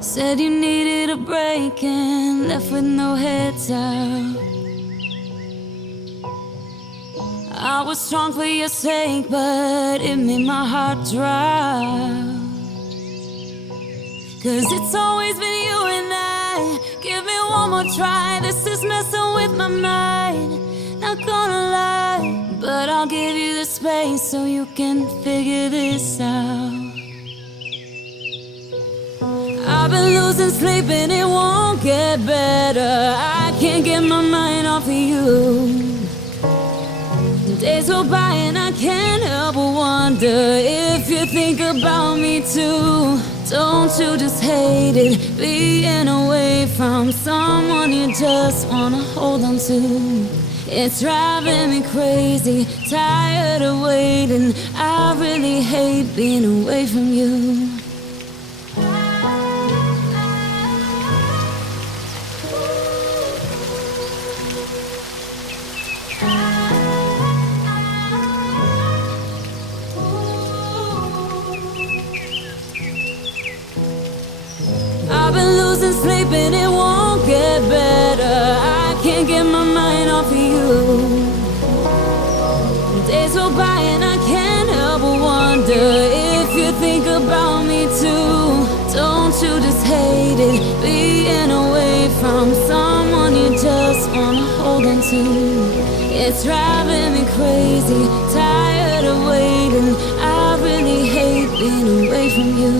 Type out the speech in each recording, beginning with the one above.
Said you needed a break and left with no heads up. I was strong for your sake, but it made my heart drop. 'C's it's always been you and I. Give me one more try, this is messing with my mind. Not gonna lie, but I'll give you the space so you can figure this out. I've been losing sleep and it won't get better. I can't get my mind off of you. Days go by and I can't help but wonder if you think about me too. Don't you just hate it, being away from someone you just wanna hold on to? It's driving me crazy, tired of waiting. I really hate being away from you. I've been losing sleep and it won't get better. I can't get my mind off of you. Days go by and I can't help but wonder if you think about me too. Don't you just hate it, being away from someone you just wanna hold on to? It's driving me crazy, tired of waiting. I really hate being away from you.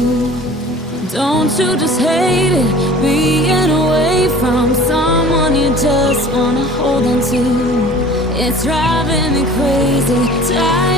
Don't you just hate it, being away from someone you just wanna hold on to? It's driving me crazy, tired